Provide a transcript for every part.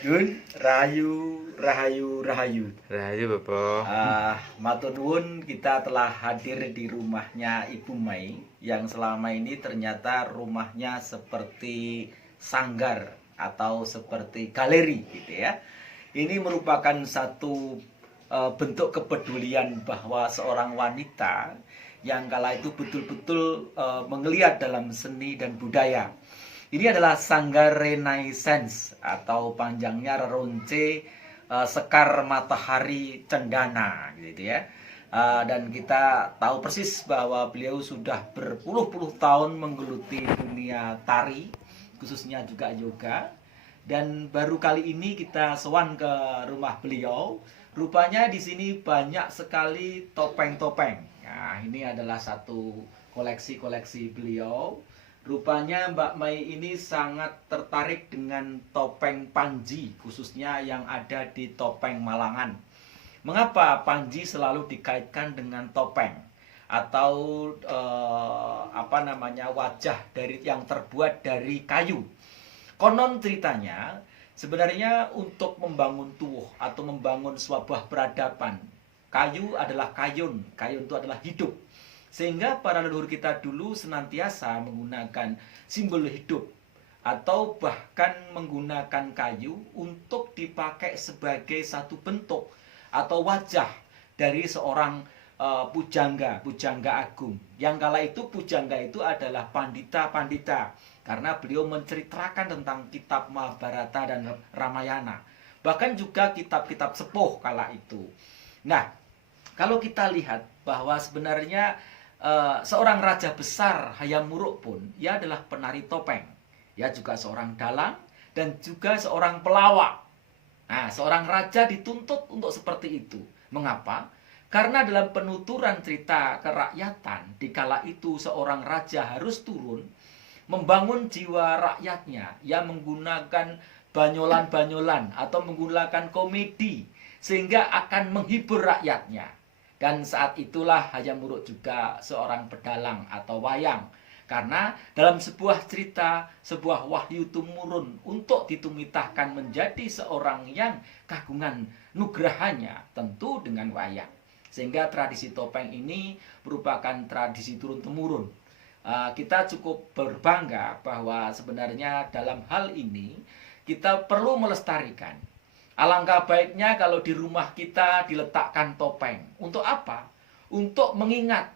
Yun, rahayu, rahayu, rahayu. Rahayu Bapak. Matur nuwun, kita telah hadir di rumahnya Ibu Mai yang selama ini ternyata rumahnya seperti sanggar atau seperti galeri gitu ya. Ini merupakan satu bentuk kepedulian bahwa seorang wanita yang kala itu betul-betul menggeliat dalam seni dan budaya. Ini adalah Sanggar Renaissance atau panjangnya Reronce Sekar Matahari Cendana gitu ya. Dan kita tahu persis bahwa beliau sudah berpuluh-puluh tahun menggeluti dunia tari, khususnya juga yoga. Dan baru kali ini kita sowan ke rumah beliau. Rupanya di sini banyak sekali topeng-topeng. Nah, ini adalah satu koleksi-koleksi beliau. Rupanya Mbak Mai ini sangat tertarik dengan topeng Panji, khususnya yang ada di topeng Malangan. Mengapa Panji selalu dikaitkan dengan topeng atau wajah dari yang terbuat dari kayu? Konon ceritanya sebenarnya untuk membangun tuwuh atau membangun sebuah peradaban, kayu adalah kayun, kayun itu adalah hidup. Sehingga para leluhur kita dulu senantiasa menggunakan simbol hidup atau bahkan menggunakan kayu untuk dipakai sebagai satu bentuk atau wajah dari seorang pujangga, pujangga agung. Yang kala itu pujangga itu adalah pandita-pandita karena beliau menceritakan tentang kitab Mahabharata dan Ramayana. Bahkan juga kitab-kitab sepuh kala itu. Nah, kalau kita lihat bahwa sebenarnya seorang raja besar Hayam Wuruk pun ia adalah penari topeng. Ia juga seorang dalang dan juga seorang pelawak. Nah, seorang raja dituntut untuk seperti itu. Mengapa? Karena dalam penuturan cerita kerakyatan, dikala itu seorang raja harus turun membangun jiwa rakyatnya. Ia menggunakan banyolan-banyolan atau menggunakan komedi sehingga akan menghibur rakyatnya. Dan saat itulah Hayam Wuruk juga seorang pedalang atau wayang. Karena dalam sebuah cerita, sebuah wahyu tumurun untuk ditumitahkan menjadi seorang yang kagungan nugrahanya tentu dengan wayang. Sehingga tradisi topeng ini merupakan tradisi turun-temurun. Kita cukup berbangga bahwa sebenarnya dalam hal ini kita perlu melestarikan. Alangkah baiknya kalau di rumah kita diletakkan topeng. Untuk apa? Untuk mengingat,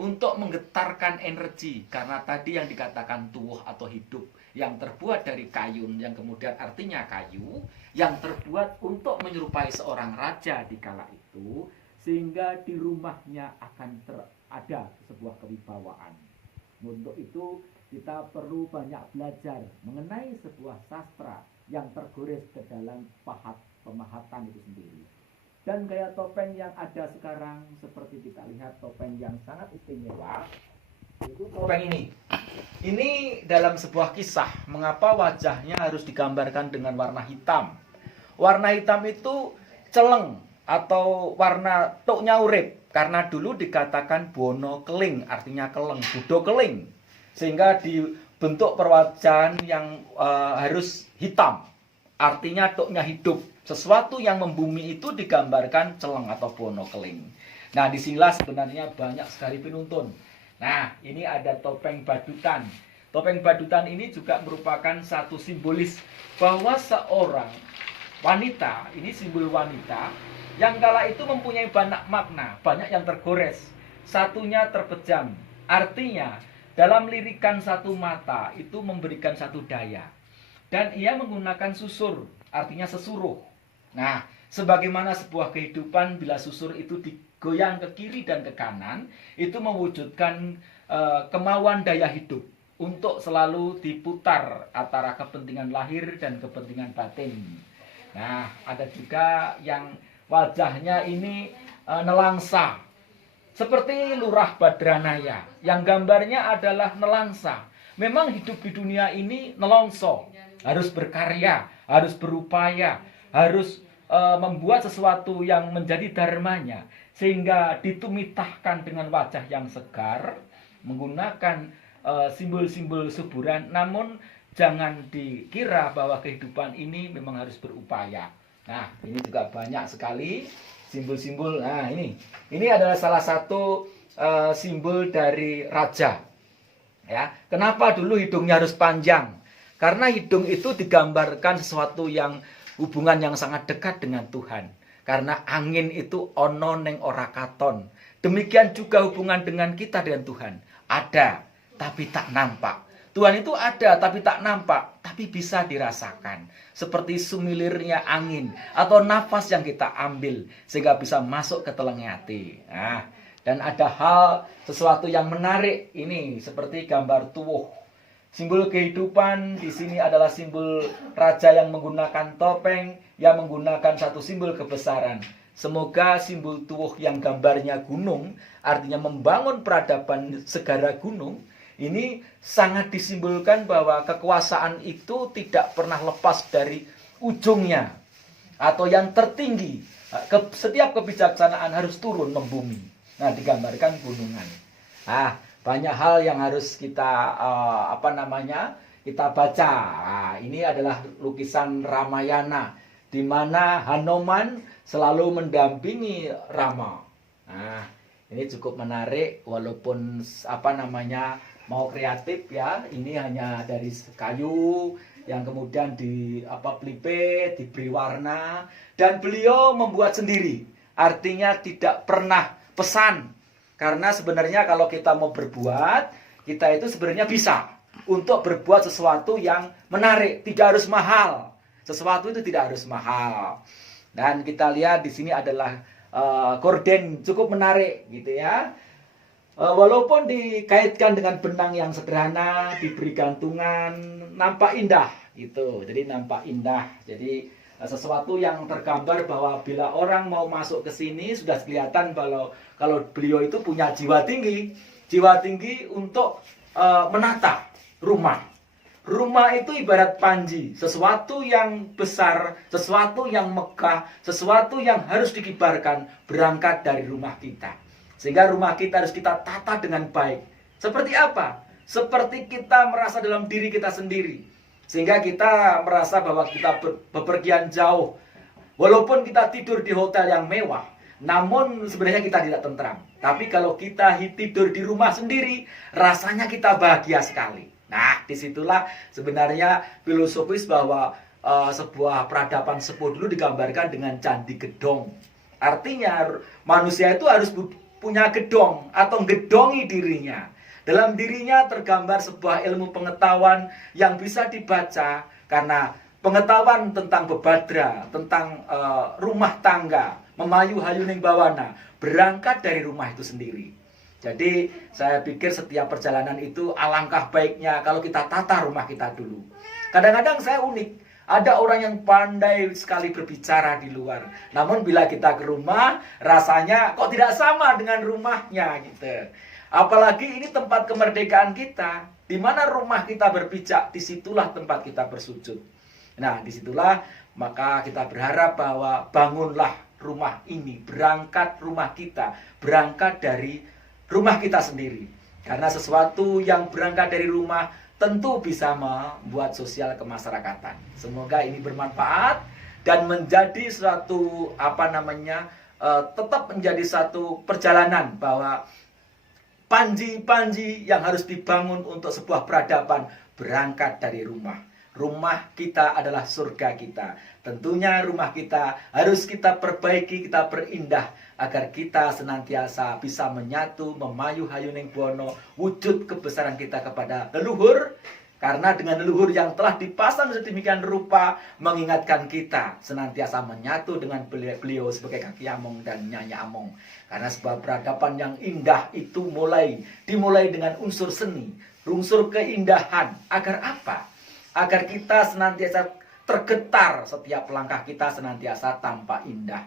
untuk menggetarkan energi. Karena tadi yang dikatakan tuwuh atau hidup yang terbuat dari kayun, yang kemudian artinya kayu, yang terbuat untuk menyerupai seorang raja di kala itu, sehingga di rumahnya akan ada sebuah kewibawaan. Untuk itu kita perlu banyak belajar mengenai sebuah sastra yang tergores ke dalam pemahatan itu sendiri. Dan gaya topeng yang ada sekarang seperti kita lihat topeng yang sangat istimewa itu topeng ini. Ini dalam sebuah kisah mengapa wajahnya harus digambarkan dengan warna hitam. Warna hitam itu celeng atau warna tuknya urip karena dulu dikatakan bono keling artinya keleng, budo keling. Sehingga dibentuk perwajahan yang harus hitam. Artinya tuknya hidup. Sesuatu yang membumi itu digambarkan celeng atau bono keling. Nah, disinilah sebenarnya banyak sekali penuntun. Nah, ini ada topeng badutan. Topeng badutan ini juga merupakan satu simbolis bahwa seorang wanita, ini simbol wanita, yang kala itu mempunyai banyak makna, banyak yang tergores. Satunya terpejam. Artinya, dalam lirikan satu mata itu memberikan satu daya. Dan ia menggunakan susur, artinya sesuruh. Nah, sebagaimana sebuah kehidupan bila susur itu digoyang ke kiri dan ke kanan, itu mewujudkan kemauan daya hidup untuk selalu diputar antara kepentingan lahir dan kepentingan batin. Nah, ada juga yang wajahnya ini nelangsa. Seperti Lurah Badranaya, yang gambarnya adalah nelangsa. Memang hidup di dunia ini nelongso. Harus berkarya, harus berupaya, harus membuat sesuatu yang menjadi dharmanya. Sehingga ditumitahkan dengan wajah yang segar, menggunakan simbol-simbol suburan, namun Jangan dikira bahwa kehidupan ini memang harus berupaya. Nah, ini juga banyak sekali simbol-simbol. Nah, ini adalah salah satu simbol dari raja. Ya, kenapa dulu hidungnya harus panjang? Karena hidung itu digambarkan sesuatu yang hubungan yang sangat dekat dengan Tuhan. Karena angin itu ono neng ora katon. Demikian juga hubungan dengan kita dengan Tuhan. Ada, tapi tak nampak. Tuhan itu ada tapi tak nampak, tapi bisa dirasakan. Seperti sumilirnya angin atau nafas yang kita ambil sehingga bisa masuk ke telinga hati. Nah, dan ada hal sesuatu yang menarik ini seperti gambar tuwuh. Simbol kehidupan di sini adalah simbol raja yang menggunakan topeng, yang menggunakan satu simbol kebesaran. Semoga simbol tuwuh yang gambarnya gunung, artinya membangun peradaban segara gunung, ini sangat disimbolkan bahwa kekuasaan itu tidak pernah lepas dari ujungnya atau yang tertinggi. Setiap kebijaksanaan harus turun membumi. Nah, digambarkan gunungan. Banyak hal yang harus kita kita baca. Ini adalah lukisan Ramayana di mana Hanuman selalu mendampingi Rama. Nah, ini cukup menarik walaupun mau kreatif ya. Ini hanya dari kayu yang kemudian pelipet, diberi warna, dan beliau membuat sendiri. Artinya tidak pernah pesan. Karena sebenarnya kalau kita mau berbuat, kita itu sebenarnya bisa untuk berbuat sesuatu yang menarik, tidak harus mahal. Sesuatu itu tidak harus mahal. Dan kita lihat di sini adalah gorden cukup menarik gitu ya. Walaupun dikaitkan dengan benang yang sederhana, diberi gantungan, nampak indah gitu. Jadi nampak indah. Jadi sesuatu yang tergambar bahwa bila orang mau masuk ke sini sudah kelihatan kalau beliau itu punya jiwa tinggi untuk menata rumah. Rumah itu ibarat panji, sesuatu yang besar, sesuatu yang megah, sesuatu yang harus dikibarkan berangkat dari rumah kita. Sehingga rumah kita harus kita tata dengan baik. Seperti apa? Seperti kita merasa dalam diri kita sendiri. Sehingga kita merasa bahwa kita bepergian jauh. Walaupun kita tidur di hotel yang mewah, namun sebenarnya kita tidak tentram. Tapi kalau kita tidur di rumah sendiri, rasanya kita bahagia sekali. Nah, disitulah sebenarnya filosofis bahwa sebuah peradaban sepuh dulu digambarkan dengan candi gedong. Artinya manusia itu harus punya gedong atau gedongi dirinya. Dalam dirinya tergambar sebuah ilmu pengetahuan yang bisa dibaca karena pengetahuan tentang bebadra, tentang rumah tangga, memayu hayuning bawana, berangkat dari rumah itu sendiri. Jadi saya pikir setiap perjalanan itu alangkah baiknya kalau kita tata rumah kita dulu. Kadang-kadang saya unik. Ada orang yang pandai sekali berbicara di luar. Namun bila kita ke rumah, rasanya kok tidak sama dengan rumahnya gitu. Apalagi ini tempat kemerdekaan kita. Di mana rumah kita berpijak, disitulah tempat kita bersujud. Nah, disitulah maka kita berharap bahwa bangunlah rumah ini. Berangkat rumah kita, berangkat dari rumah kita sendiri. Karena sesuatu yang berangkat dari rumah tentu bisa membuat sosial kemasyarakatan. Semoga ini bermanfaat dan menjadi suatu tetap menjadi satu perjalanan bahwa panji-panji yang harus dibangun untuk sebuah peradaban berangkat dari rumah. Rumah kita adalah surga kita. Tentunya rumah kita harus kita perbaiki, kita perindah agar kita senantiasa bisa menyatu, memayu hayuning buwono, wujud kebesaran kita kepada leluhur. Karena dengan leluhur yang telah dipasang sedemikian rupa mengingatkan kita senantiasa menyatu dengan beliau sebagai Kaki Among dan Nyai Among. Karena sebuah peradaban yang indah itu dimulai dengan unsur seni, unsur keindahan. Agar apa? Agar kita senantiasa tergetar, setiap langkah kita senantiasa tampak indah.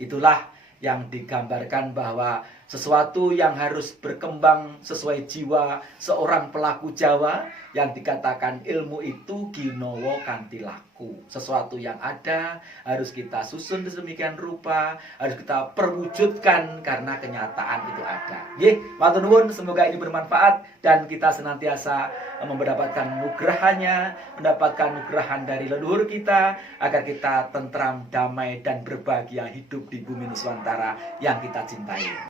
Itulah yang digambarkan bahwa sesuatu yang harus berkembang sesuai jiwa seorang pelaku Jawa, yang dikatakan ilmu itu ginowo kanthi laku. Sesuatu yang ada harus kita susun sedemikian rupa, harus kita perwujudkan karena kenyataan itu ada. Nggih, matur nuwun, semoga ini bermanfaat dan kita senantiasa mendapatkan nugrahannya, mendapatkan nugrahan dari leluhur kita agar kita tentram, damai dan berbahagia hidup di bumi Nusantara yang kita cintai.